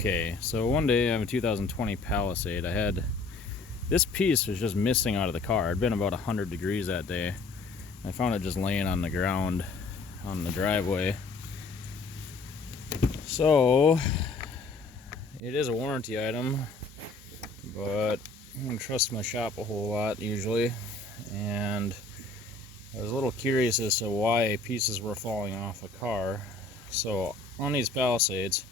Okay, so one day I have a 2020 Palisade. I had this piece was just missing out of the car. It'd been about 100 degrees that day. I found it just laying on the ground on the driveway. So it is a warranty item, but I don't trust my shop a whole lot usually, and I was a little curious as to why pieces were falling off the car. So on these Palisades,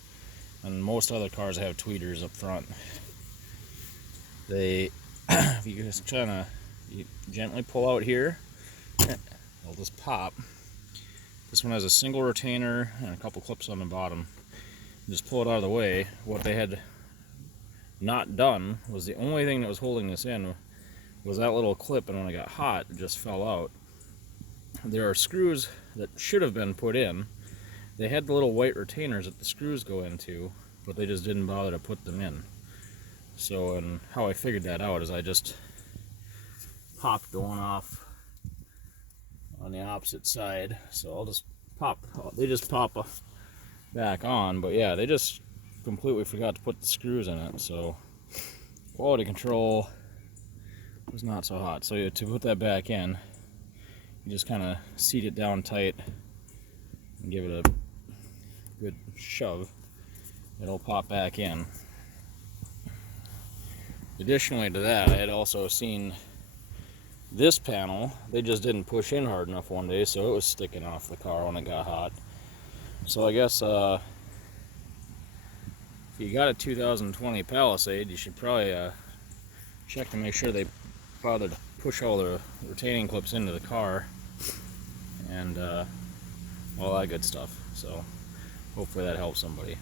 and most other cars have tweeters up front, they if you just you gently pull out here, they'll just pop. This one has a single retainer and a couple clips on the bottom. Just pull it out of the way. What they had not done was, the only thing that was holding this in was that little clip, and when it got hot it just fell out. There are screws that should have been put in. They had the little white retainers that the screws go into, but they just didn't bother to put them in. So, and how I figured that out is I just popped the one off on the opposite side. So I'll just pop, they just pop back on, but yeah, they just completely forgot to put the screws in it. So quality control was not so hot. So to put that back in, you just kind of seat it down tight and give it a good shove. It'll pop back in. Additionally to that, I had also seen this panel, they just didn't push in hard enough one day, so it was sticking off the car when it got hot. So I guess if you got a 2020 Palisade, you should probably check to make sure they bother to push all the retaining clips into the car and all that good stuff. So hopefully that helps somebody.